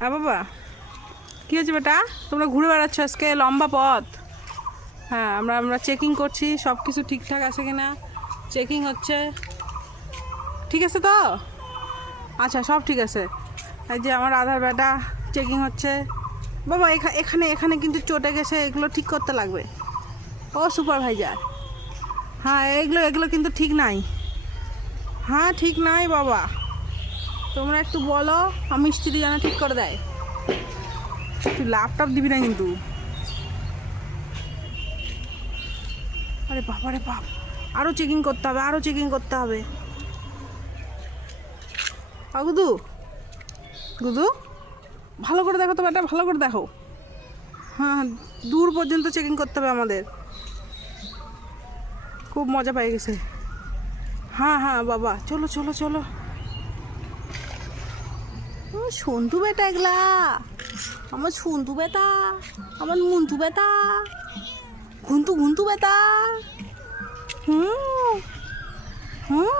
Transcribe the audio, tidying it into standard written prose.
বাবা কী হয়েছে বেটা, তোমরা ঘুরে বেড়াচ্ছ আজকে লম্বা পথ। হ্যাঁ, আমরা চেকিং করছি সব কিছু ঠিকঠাক আছে কি না, চেকিং হচ্ছে। ঠিক আছে তো? আচ্ছা, সব ঠিক আছে। এই যে আমার আধার বেটা চেকিং হচ্ছে। বাবা এখানে এখানে কিন্তু চটে গেছে, এগুলো ঠিক করতে লাগবে। ও সুপারভাইজার, হ্যাঁ এগুলো এগুলো কিন্তু ঠিক নাই। হ্যাঁ ঠিক নাই বাবা, তোমরা একটু বলো মিস্ত্রি যেন ঠিক করে দেয়। তুই ল্যাপটপ দিবি না কিন্তু। আরে বাবা রে বাপ, আরও চেকিং করতে হবে, আরও চেকিং করতে হবে। গুদু গুদু ভালো করে দেখো তো বেটা, ভালো করে দেখো। হ্যাঁ, দূর পর্যন্ত চেকিং করতে হবে আমাদের। খুব মজা পেয়ে গেছে। হ্যাঁ হ্যাঁ বাবা, চলো চলো চলো। সন্তু বেটা এগুলা, আমার সন্তু বেটা, আমার মুন্তু বেটা, ঘুন্তু ঘুন্তু বেটা। হুম হুম